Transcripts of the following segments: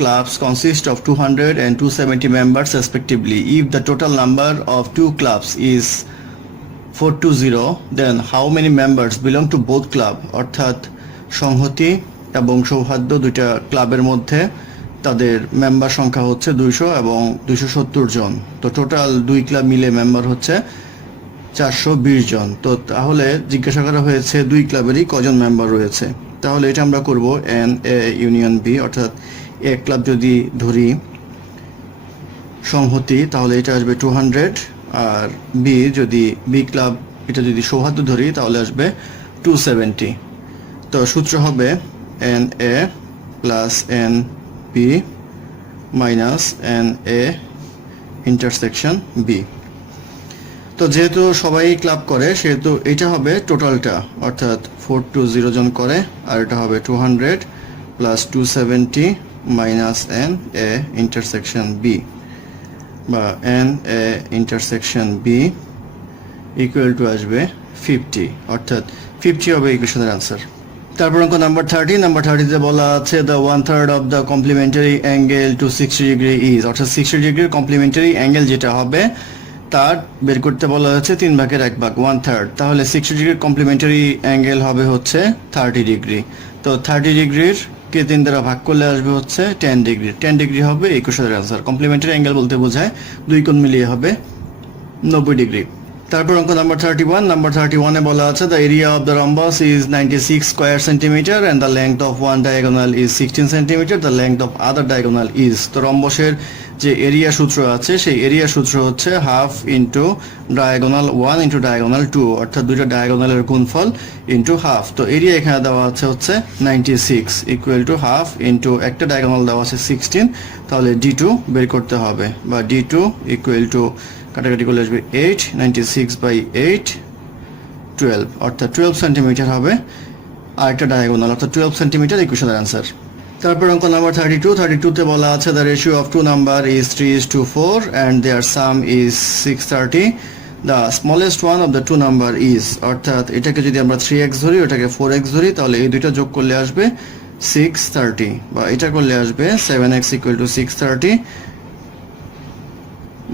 clubs consist of 200 and 270 members respectively. If the total number of two clubs is 420, then how many members belong to both club? অর্থাৎ সংহতি এবং সৌহার্দ্য দুইটা ক্লাবের মধ্যে তাদের member সংখ্যা হচ্ছে 200 এবং 270 জন। তো টোটাল দুই ক্লাব মিলে মেম্বার হচ্ছে 420 জন। তো তাহলে জিজ্ঞাসা করা হয়েছে দুই ক্লাবেরই কজন মেম্বার রয়েছে। তাহলে এটা আমরা করব এন এ ইউনিয়ন বি, অর্থাৎ এ ক্লাব যদি ধরি সংহতি তাহলে এটা আসবে 200, আর বি যদি বি ক্লাব এটা যদি সৌহার্দ্য ধরি তাহলে আসবে 270। তো সূত্র হবে N A plus N B minus N A intersection B. তো যেহেতু সবাই ক্লাব করে সেহেতু এটা হবে টোটালটা, অর্থাৎ 420 জন করে, আর এটা হবে 200 plus 270 minus N A intersection B, বা n A intersection B equal to আসবে 50, অর্থাৎ 50 হবে ইকুয়েশনের আনসার। তারপর অঙ্ক নাম্বার 30। নাম্বার 30-তে বলা আছে the 1/3 of the complementary angle to 60 degree is, অর্থাৎ 60 ডিগ্রির কমপ্লিমেন্টারি অ্যাঙ্গেল যেটা হবে তার বের করতে বলা হয়েছে 3/1 1/3। তাহলে 60 ডিগ্রির কমপ্লিমেন্টারি অ্যাঙ্গেল হবে হচ্ছে 30 ডিগ্রি। তো 30 ডিগ্রির কে 3 দ্বারা ভাগ করলে আসবে হচ্ছে 10 ডিগ্রি। 10 ডিগ্রি হবে এই কোশ্চেনের আনসার। কমপ্লিমেন্টারি অ্যাঙ্গেল বলতে বোঝায় দুই কোণ মিলিয়ে হবে 90 ডিগ্রি। তারপর অঙ্ক নাম্বার 31। নাম্বার 31-এ বলা আছে the area of the rhombus is 96 square centimetre and the length of one diagonal is 16 centimetre, the length of other diagonal is. তো রম্বসের যে এরিয়া সূত্র আছে সেই এরিয়া সূত্র হচ্ছে half into diagonal 1 into diagonal 2, অর্থাৎ দুইটা ডায়াগোনালের গুণফল ইন্টু হাফ। তো এরিয়া এখানে দেওয়া আছে হচ্ছে 96 ইকুয়াল টু হাফ ইন্টু একটা ডায়াগোনাল দেওয়া আছে 16, তাহলে D2 বের করতে হবে, বা D2 ইকুয়াল টু কাটাকাটি করলে আসবে 8, 96/8 12, অর্থাৎ 12 সেন্টিমিটার হবে আর একটা ডায়াগোনাল, অর্থাৎ 12 সেন্টিমিটার ইকুয়েশনের আনসার। তারপর অঙ্ক নাম্বার 32-তে বলা আছে the ratio of two number is 3:4 and their sum is 630, the smallest one of the two number is, অর্থাৎ এটাকে যদি আমরা 3x ধরি ওটাকে 4x ধরি তাহলে এই দুইটা যোগ করলে আসবে 630, বা এটা করলে আসবে 7x ইকুয়াল টু 630,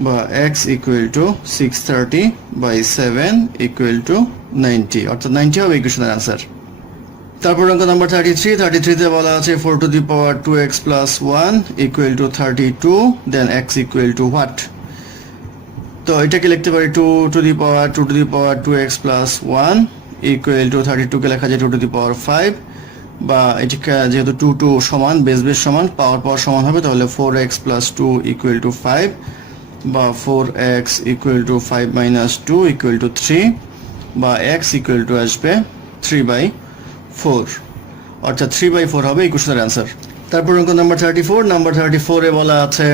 বা x equal two 630/7 equal to 90, অর্থাৎ 90 হবে ইকুয়েশনের আনসার। তারপর অঙ্ক নাম্বার 33-তে বলা আছে 4 to the power 2x plus 1 equal to 32, then x equal to what. তো এটাকে লিখতে পারি 2 to the power 2x plus 1 equal to 32 কে লেখা যায় 2 টু দি পাওয়ার 5, বা এটাকে যেহেতু 2 সমান বেস সমান পাওয়ার সমান হবে তাহলে 4x প্লাস 2 ইকুয়াল টু 5, বা 4x equal to 5 minus 2 equal to 3, বা x ইকুয়াল টু আসবে 3/4, অর্থাৎ 3/4 হবে এই কোশ্চেনের অ্যান্সার। তারপর অঙ্ক নাম্বার 34-এ বলা আছে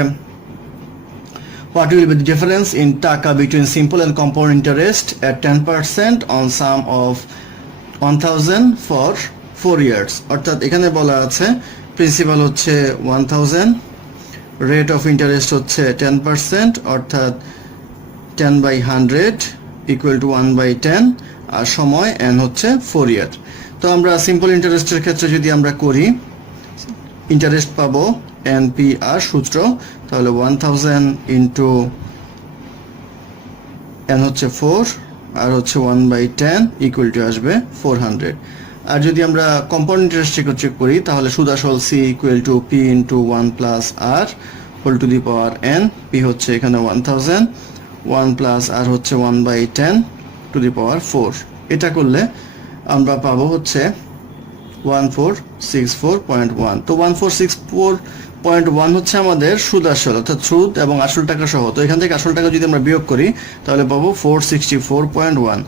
what will be the difference in টাকা between simple and compound interest at 10% on sum of 1000 for 4 years, অর্থাৎ এখানে বলা আছে প্রিন্সিপাল হচ্ছে 1000, রেট অফ ইন্টারেস্ট হচ্ছে 10%, অর্থাৎ 10/100 ইকুয়াল টু 1/10, আর সময় n হচ্ছে 4 ইয়ার। তো আমরা সিম্পল ইন্টারেস্টের ক্ষেত্রে যদি আমরা করি ইন্টারেস্ট পাবো NPR সূত্র, তাহলে 1000 ইন্টু n হচ্ছে 4 আর হচ্ছে 1/10 ইকুয়াল টু আসবে 400। আর যদি আমরা কম্পাউন্ড ইন্টারেস্টের ক্ষেত্রে করি তাহলে সুদ আসল C equal to P into 1 plus R whole to the power n, P হচ্ছে এখানে 1000, 1 প্লাস R হচ্ছে 1/10 টু দি পাওয়ার 4। এটা করলে আমরা পাবো হচ্ছে 1464.1। তো 1464.1 হচ্ছে আমাদের সুদ আসল, অর্থাৎ সুদ এবং আসল টাকা সহ। তো এখান থেকে আসল টাকা যদি আমরা বিয়োগ করি তাহলে পাবো 464.1।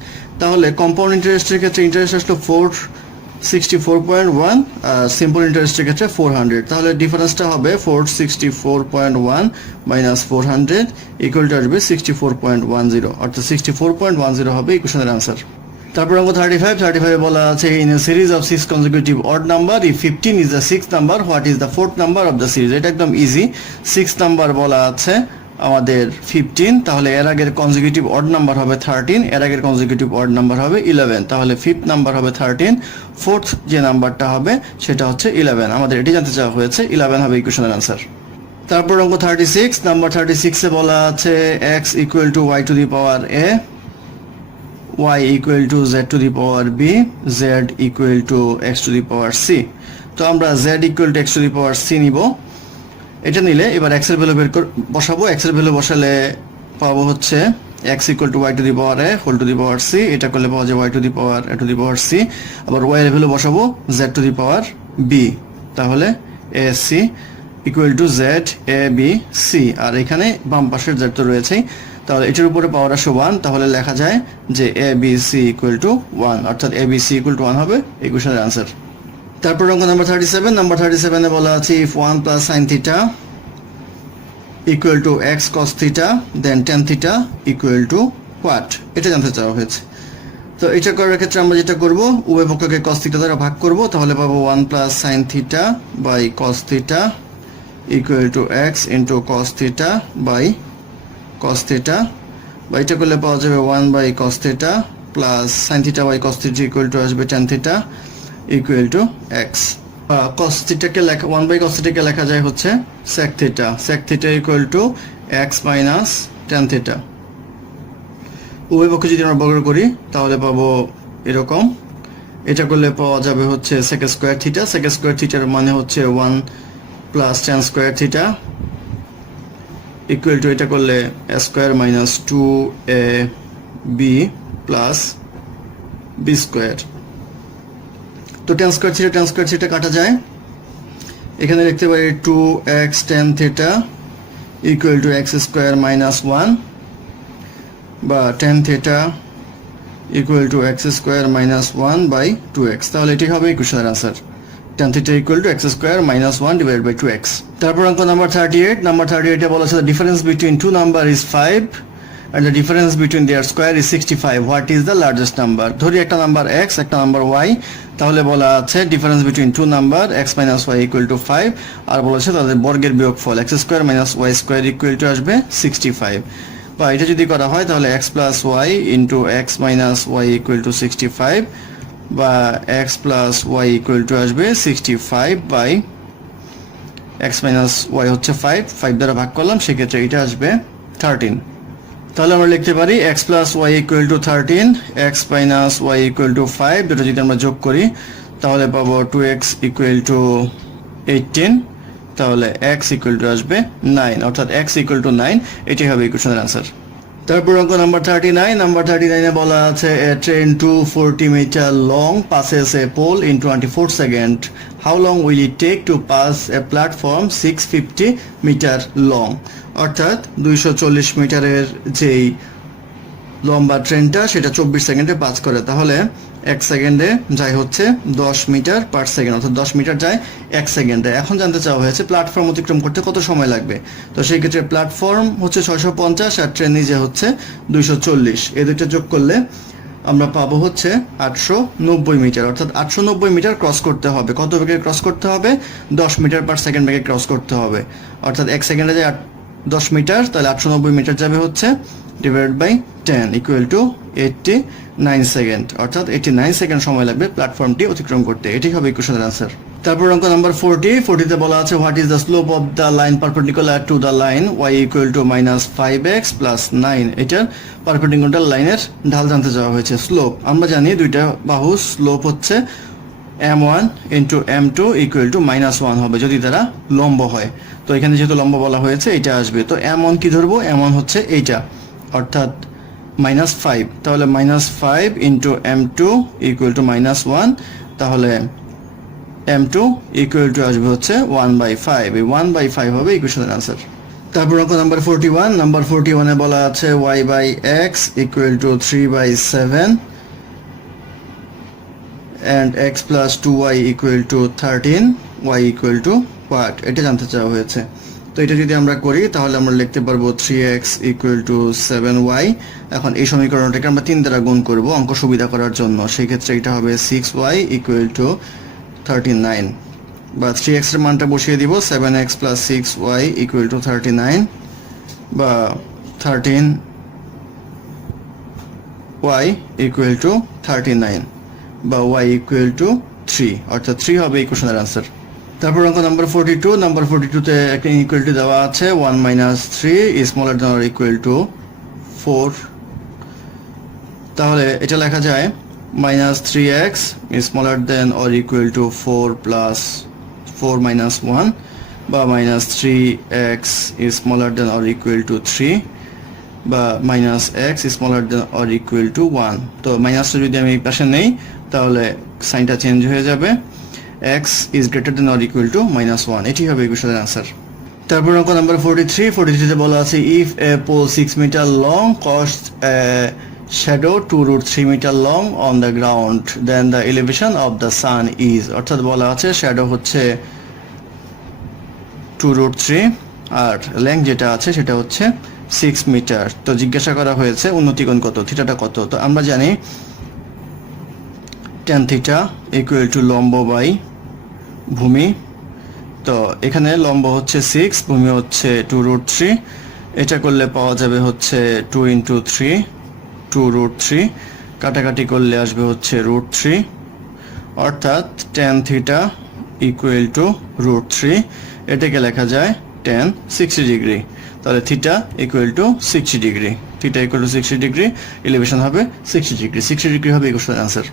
তাহলে কম্পাউন্ড ইন্টারেস্টের ক্ষেত্রে ইন্টারেস্ট আসলো 464.1, সিম্পল ইন্টারেস্টের ক্ষেত্রে 400। তাহলে ডিফারেন্সটা হবে 464.1 মাইনাস 400 ইকুয়াল টু আসবে 64.10, অর্থাৎ 64.10 হবে ইকুয়েশনের আনসার। তারপর অঙ্ক 35-এ বলা আছে in a series of 6 consecutive odd number if 15 is the 6th number what is the 4th number of the series. এটা একদম ইজি। 6 নাম্বার বলা আছে আমাদের 15, তাহলে এর আগের কনজিকিউটিভ অড নাম্বার হবে 13, এর আগের কনজিকিউটিভ অড নাম্বার হবে 11, তাহলে ফিফথ নাম্বার হবে 13, ফোর্থ যে নাম্বারটা হবে সেটা হচ্ছে 11। আমাদের এটি জানতে চাওয়া হয়েছে, 11 হবে ইকুয়েশনের আনসার। তারপর অঙ্ক 36, নাম্বার 36 এ বলা আছে x equal to y to the power a, y equal to z to the power b, z equal to x two the power c। তো আমরা z equal to x two the power c নিব। এটা নিলে এবার x এর value বের বসাবো। x এর ভ্যালু বসালে পাবো হচ্ছে x equal to y to the power a whole to the power c, এটা করলে পাওয়া যায় y to the power a to the power c। আবার y এর ভ্যালু বসাবো z to the power b, তাহলে ac equal to z a b c, আর এখানে বাম পাশের z তো রয়েছেই, তাহলে এটার উপরে পাওয়ার আসে 1, তাহলে লেখা যায় যে a b c equal two 1, অর্থাৎ a b c equal two 1 হবে এই কোশ্চেনের आंसर। তারপর অঙ্ক নাম্বার 37, নাম্বার 37 এ বলা আছে if 1 plus sin theta equal to x cos theta then tan theta equal to what, এটা জানতে চাওয়া হয়েছে। তো এটা করার ক্ষেত্রে আমরা যেটা করব, উভয় পক্ষকে cos theta দ্বারা ভাগ করব, তাহলে পাবো 1 plus sin theta by cos theta equal to x into cos theta by cos theta, বা এটা করলে পাওয়া যাবে 1 by cos theta plus sin theta by cos theta equal to আসবে tan theta equal to x। cos theta কে লেখা 1 by cos theta কে লেখা যায় হচ্ছে sec theta equal to x minus tan theta। উভয় পক্ষে যদি আমরা বর্গ করি তাহলে পাবো এরকম, এটা করলে পাওয়া যাবে হচ্ছে sec স্কয়ার থিটার মানে হচ্ছে 1 plus tan square theta equal to এটা করলে a square minus 2ab plus b square। তো tan square theta কাটা যায়, এখানে লিখতে পারি 2x tan theta equal to x square minus 1, বা tan theta equal to x square minus 1 by 2x, তাহলে এটি হবে ইকুয়েশনের answer, tan theta equal to x square minus 1 divided by 2x। তারপর অঙ্ক নাম্বার 38, নাম্বার 38 এ বলা আছে the difference between two number is 5 and the difference between their square is 65, what is the largest number। ধরি একটা number x একটা number y, তাহলে বলা আছে difference between two number x minus y equal to 5, আর বলা আছে তাদের বর্গের বিয়োগফল x square minus y square equal to আসবে 65, বা এটা যদি করা হয় তাহলে x plus y into x minus y equal to 65, বা x plus y equal to আসবে 65 by x minus y হচ্ছে 5 দ্বারা ভাগ করলাম, সেক্ষেত্রে এটা আসবে 13। তাহলে আমরা লিখতে পারি x plus y equal to 13, x minus y equal to 5, দুটো যদি আমরা যোগ করি তাহলে পাবো 2x equal to 18, তাহলে x equal to আসবে 9, অর্থাৎ x equal to 9, এটাই হবে ইকুয়েশনের आंसर। তারপর অঙ্ক নাম্বার 39, নাম্বার 39 এ বলা আছে a train 240 meter long passes a pole in 24 seconds, how long will it take to pass a platform 650 meter long, অর্থাৎ 240 মিটারের যেই লম্বা ট্রেনটা সেটা 24 সেকেন্ডে পাস করে, তাহলে 1 সেকেন্ডে যায় হচ্ছে 10 মিটার পার সেকেন্ড, অর্থাৎ 10 মিটার যায় 1 সেকেন্ডে। এখন জানতে চাওয়া হয়েছে প্ল্যাটফর্ম অতিক্রম করতে কত সময় লাগবে। তো সেই ক্ষেত্রে প্ল্যাটফর্ম হচ্ছে 650 আর ট্রেন নিজে হচ্ছে 240, এই দুটো যোগ করলে আমরা পাবো হচ্ছে 890 মিটার, অর্থাৎ 890 মিটার ক্রস করতে হবে। কত বেগে ক্রস করতে হবে? 10 মিটার পার সেকেন্ড বেগে ক্রস করতে হবে, অর্থাৎ 1 সেকেন্ডে যায় 10 মিটার, তাহলে 890 মিটার যাবে হচ্ছে divided by 10 equal to 89 second, অর্থাৎ 89 সেকেন্ড সময় লাগবে প্ল্যাটফর্মটি অতিক্রম করতে। এটি হবে ইকুয়েশনের आंसर। তারপর অঙ্ক নাম্বার 40 তে বলা আছে what is the slope of the line perpendicular to the line y equal to -5x + 9, এটার পারপেন্ডিকুলার লাইনের ঢাল জানতে চাওয়া হয়েছে। স্লোপ আমরা জানি দুইটা বাহু স্লোপ হচ্ছে m1 into m2 equal to -1 হবে যদি তারা লম্ব হয়। তো এখানে যেহেতু লম্ব বলা হয়েছে এটা আসবে, তো m1 কি ধরবো? m1 হচ্ছে এইটা, অর্থাৎ -5, তাহলে -5 ইনটু m2 ইকুয়াল টু -1, তাহলে m2 ইকুয়াল টু আসবে হচ্ছে 1/5, এই 1/5 হবে ইকুয়েশনের आंसर। তারপর অঙ্ক নাম্বার 41, নাম্বার 41 এ বলা আছে y/x equal to 3/7 and x plus 2y equal to 13, y equal to what, এটা জানতে চাওয়া হয়েছে। তো এটা যদি আমরা করি তাহলে আমরা লিখতে পারবো 3x equal to 7y। এখন এই সমীকরণটাকে আমরা 3 দ্বারা গুণ করব অঙ্ক সুবিধা করার জন্য, সেই ক্ষেত্রে এটা হবে 6y equal to 39, বা 3x এর মানটা বসিয়ে দিব 7x plus 6y equal to 39, বা 13 y ইকুয়াল টু 39 বা y ইকুয়াল টু 3, অর্থাৎ 3 হবে এই কোশ্চেনের আনসার। তারপর অঙ্ক নাম্বার 42, নাম্বার 42 তে একটা ইনইকুয়ালিটি দেওয়া আছে 1 minus 3 is smaller than or equal to 4। তাহলে এটা লেখা যায় minus 3x is smaller than or equal to 4 plus 4 minus 1 বা minus 3x is smaller than or equal to 3 বা minus x is smaller than or equal to 1। তো মাইনাসটা যদি আমি এই পাশে নেই তাহলে সাইনটা চেঞ্জ হয়ে যাবে, x is greater than or equal to minus 1, এটি হবে এই কোশ্চেনের আনসার। তারপর অঙ্ক নাম্বার 43 তে বলা আছে if a pole 6 meter long casts a shadow 2√3 meter long on the ground then the elevation of the sun is, অর্থাৎ বলা আছে শ্যাডো হচ্ছে 2√3 আর লেংথ যেটা আছে সেটা হচ্ছে 6 মিটার। তো জিজ্ঞাসা করা হয়েছে উন্নতিকোণ কত, থিটাটা কত। তো আমরা জানি tan থিটা ইকুয়াল টু লম্ব বাই ভূমি। তো এখানে লম্ব হচ্ছে 6, ভূমি হচ্ছে 2√3, এটা করলে পাওয়া যাবে হচ্ছে 2 × 3 2√3, কাটাকাটি করলে আসবে হচ্ছে √3, অর্থাৎ tan থিটা ইকুয়াল টু √3, এটাকে লেখা যায় tan 60 ডিগ্রি। তাহলে theta equal to 60 degree, theta equal to 60 degree, elevation হবে 60 ডিগ্রি, 60 ডিগ্রি হবে এই কোশ্চেনের আনসার।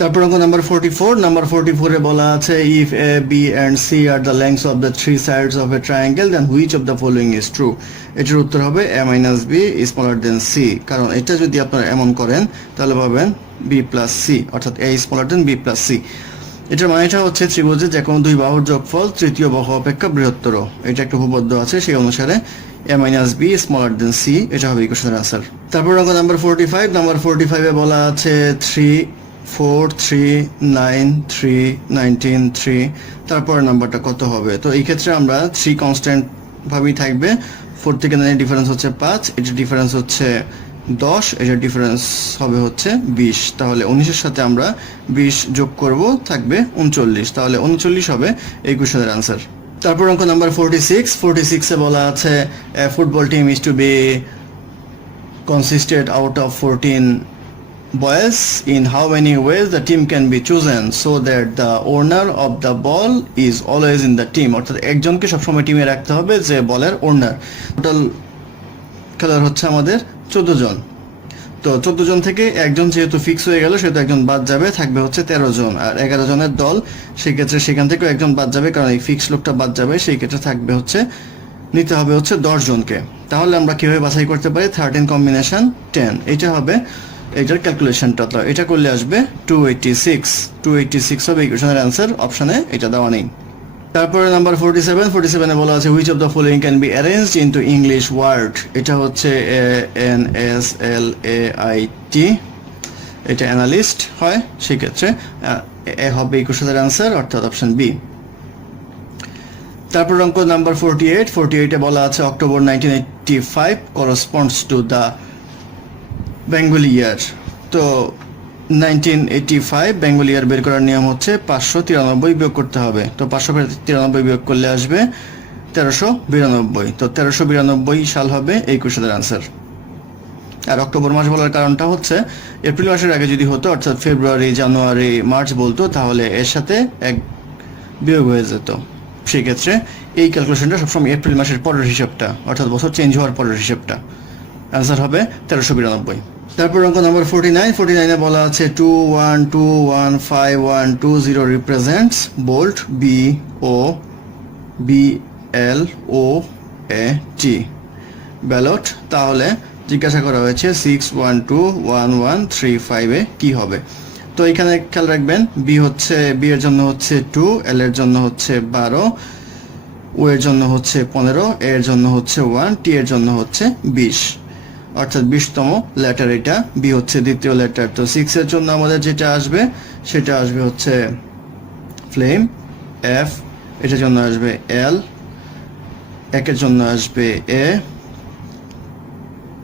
তারপর অঙ্ক নাম্বার 44, নাম্বার 44 এ বলা আছে if a b and c are the lengths of the three sides of a triangle then which of the following is true। এটার উত্তর হবে a minus b is smaller than c, কারণ এটা যদি আপনারা এমন করেন তাহলে পাবেন b plus c, অর্থাৎ a is smaller than b plus c। এটার মানেটা হচ্ছে ত্রিভুজের যে কোনো দুই বাহুর যোগফল তৃতীয় বাহু অপেক্ষা বৃহত্তর, এটা একটা উপপাদ্য আছে, সেই অনুসারে a minus b is smaller than c, এটা হবে এই কোশ্চেনের আনসার। তারপর অঙ্ক নাম্বার 45, নাম্বার 45 এ বলা আছে 3 4 3 9 3 19 3, তারপর নাম্বারটা কত হবে। তো এই ক্ষেত্রে আমরা 3 কনস্ট্যান্ট ভাবেই থাকবে, 4 থেকে 9 ডিফারেন্স হচ্ছে 5, এটার ডিফারেন্স হচ্ছে 10, এটার ডিফারেন্স হবে হচ্ছে 20, তাহলে 19 এর সাথে আমরা 20 যোগ করব, থাকবে 39, তাহলে 39 হবে এই কোশ্চেনের আনসার। তারপর অঙ্ক নাম্বার 46 এ বলা আছে a football team is to be consisted out of 14 boys, in how many ways the team can be chosen so that the owner of the ball is always in the team, অর্থাৎ একজনকে সবসময় টিমে রাখতে হবে যে বলের ওনার। Total খেলার হচ্ছে আমাদের 14 জন, তো 14 জন থেকে একজন যেহেতু ফিক্স হয়ে গেল সেহেতু একজন বাদ যাবে, থাকবে হচ্ছে 13 জন, আর 11 জনের দল, সেই ক্ষেত্রে সেখান থেকেও একজন বাদ যাবে কারণ এই ফিক্স লোকটা বাদ যাবে, সেই ক্ষেত্রে থাকবে হচ্ছে নিতে হবে হচ্ছে 10 জনকে। তাহলে আমরা কিভাবে বাছাই করতে পারি 13 কম্বিনেশন 10, এটা হবে এটার ক্যালকুলেশনটা। তো এটা করলে আসবে 286 হবে এই কোশ্চেনের আনসার, অপশনে এটা দেওয়া নেই। তারপরে নাম্বার 47 এ বলা আছে which of the following can be arranged into English word, এটা হচ্ছে ANSLAIT, এটা অ্যানালিস্ট হয়, সেই ক্ষেত্রে এ হবে এই কোশ্চেনের আনসার, অর্থাৎ অপশন বি। তারপর অঙ্ক নাম্বার 48 এ বলা আছে অক্টোবর 1985 করসপন্ডস টু দ্য বেঙ্গলি ইয়ার। তো 1985 বেঙ্গলি ইয়ার বের করার নিয়ম হচ্ছে 593 বিয়োগ করতে হবে। তো 593 বিয়োগ করলে আসবে 1392, তো 1392 সাল হবে এই কোশ্চেনের আনসার। আর অক্টোবর মাস বলার কারণটা হচ্ছে এপ্রিল মাসের আগে যদি হতো, অর্থাৎ ফেব্রুয়ারি জানুয়ারি মার্চ বলতো, তাহলে এর সাথে এক বিয়োগ হয়ে যেত, সেই ক্ষেত্রে এই ক্যালকুলেশনটা সবসময় এপ্রিল মাসের পরের হিসাবটা, অর্থাৎ বছর চেঞ্জ হওয়ার পরের হিসাবটা, আনসার হবে 1392। তারপর অঙ্ক নাম্বার 49 এ বলা আছে 21215120 রিপ্রেজেন্টস বোল্ট BOLOAT ব্যালট। তাহলে জিজ্ঞাসা করা হয়েছে 6121135 এ কি হবে। তো এখানে খেয়াল রাখবেন বি এর জন্য হচ্ছে 2, এল এর জন্য হচ্ছে 12, ও এর জন্য হচ্ছে 15, এ এর জন্য হচ্ছে 1, টি এর জন্য হচ্ছে 20, অর্থাৎ 20তম লেটার এটা, বি হচ্ছে দ্বিতীয় লেটার। তো 6 এর জন্য আমাদের যেটা আসবে সেটা আসবে হচ্ছে ফ্লেম, এফ, এটার জন্য আসবে এল, একের জন্য আসবে এ,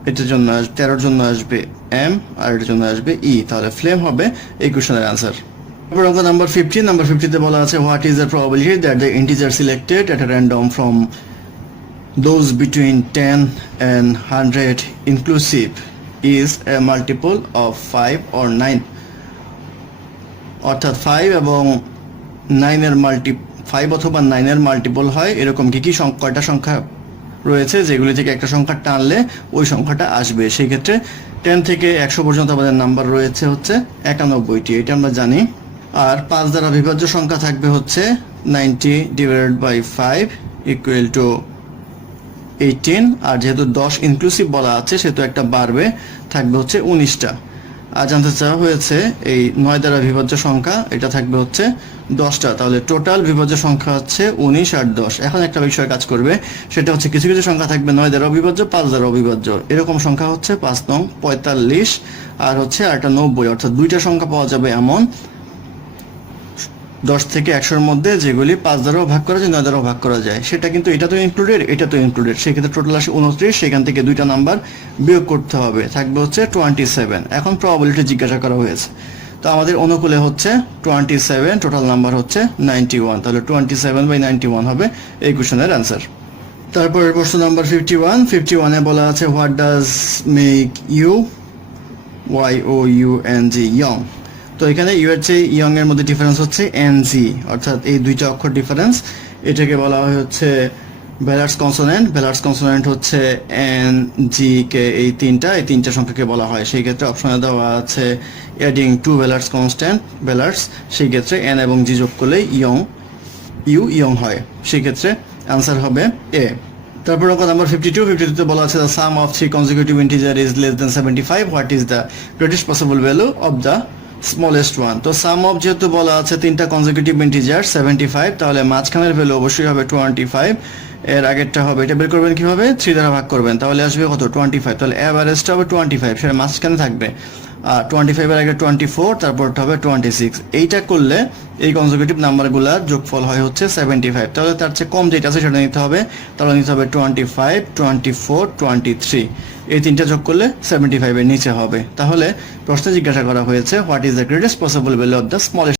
এটার জন্য 13 জন্য আসবে এম, আর এটার জন্য আসবে ই, তাহলে ফ্লেম হবে এই কোশ্চেনের আনসার। তারপর অঙ্ক নাম্বার 50 তে বলা আছে what is the probability that the integer selected at random from those between 10 and 100 inclusive is a multiple of 5 or 9 অর্থাৎ 5 এবং 9 এর 5 অথবা 9 এর মাল্টিপল হয় এরকম কি কয়টা সংখ্যা রয়েছে যেগুলি থেকে একটা সংখ্যা টানলে ওই সংখ্যাটা আসবে। সেই ক্ষেত্রে 10 থেকে 100 পর্যন্ত আমাদের নাম্বার রয়েছে হচ্ছে 91টি, এটা আমরা জানি। আর 5 দ্বারা বিভাজ্য সংখ্যা থাকবে হচ্ছে 90 ডিভাইডেড বাই 5 ইকুয়াল টু 18। আর যেহেতু 10 ইনক্লুসিভ বলা আছে সেহেতু একটা বাড়বে, থাকবে হচ্ছে 19টা। আর জানতে চাওয়া হয়েছে এই 9 দ্বারা বিভাজ্য সংখ্যা, এটা থাকবে হচ্ছে 10টা। তাহলে টোটাল বিভাজ্য সংখ্যা হচ্ছে 19 আর 10। এখন একটা বিষয় কাজ করবে, সেটা হচ্ছে কিছু কিছু সংখ্যা থাকবে 9 দ্বারা অবিভাজ্য, 5 দ্বারা অবিভাজ্য। এরকম সংখ্যা হচ্ছে 5 নং 45 আর হচ্ছে আরেকটা 90, অর্থাৎ দুইটা সংখ্যা পাওয়া যাবে এমন 10 থেকে 100-এর মধ্যে যেগুলি 5 দ্বারাও ভাগ করা যায়, 9 দ্বারাও ভাগ করা যায়। সেটা কিন্তু এটা তো ইনক্লুডেড, এটা তো ইনক্লুডেড। সেক্ষেত্রে টোটাল আসে 29, সেখান থেকে দুইটা নাম্বার বিয়োগ করতে হবে, থাকবে হচ্ছে 27। এখন প্রবাবিলিটি জিজ্ঞাসা করা হয়েছে, তো আমাদের অনুকূলে হচ্ছে 27, টোটাল নাম্বার হচ্ছে 91। তাহলে 27/91 হবে এই কোশ্চেনের অ্যান্সার। তারপরের প্রশ্ন নাম্বার 51 বলা আছে what does make you YOUNG young. তো এখানে ইউ এর চেয়ে ইয়ং এর মধ্যে ডিফারেন্স হচ্ছে NG, অর্থাৎ এই দুইটা অক্ষর ডিফারেন্স। এটাকে বলা হয় হচ্ছে ভ্যালার্স কনসোনেন্ট। ভ্যালার্স কনসোনেন্ট হচ্ছে NG কে এই তিনটা সংখ্যাকে বলা হয়। সেই ক্ষেত্রে অপশনে দেওয়া আছে অ্যাডিং টু ভ্যালার্স কনস্ট্যান্ট ভ্যালার্স, সেই ক্ষেত্রে N এবং G যোগ করলে ইয়ং হয়। সেই ক্ষেত্রে অ্যান্সার হবে A। তারপর অঙ্ক নাম্বার 52 তে বলা আছে the sum of 3 consecutive integer is less than 75, what is the greatest possible value of the smallest one। তো সাম অফ যেহেতু বলা আছে তিনটা কনজিকিউটিভ ইন্টিজার 75, তাহলে মাঝখানের ভ্যালু অবশ্যই হবে 25। এর আগেরটা হবে, এটা বের করবেন কিভাবে, 3 দ্বারা ভাগ করবেন, তাহলে আসবে কত 25। তাহলে এভারেজটা হবে 25, সেটা মাঝখানে থাকবে। আর 25 এর আগে 24, তারপরটা হবে 26। এইটা করলে এই কনজিকিউটিভ নাম্বারগুলোর যোগফল হয় হচ্ছে 75। তাহলে তার চেয়ে কম যেটা আছে সেটা নিতে হবে, তাহলে নিতে হবে 25, 24, 23। এই তিনটা যোগ করলে 75 এর নিচে হবে। তাহলে প্রশ্নে জিজ্ঞাসা করা হয়েছে what is the greatest possible value of the smallest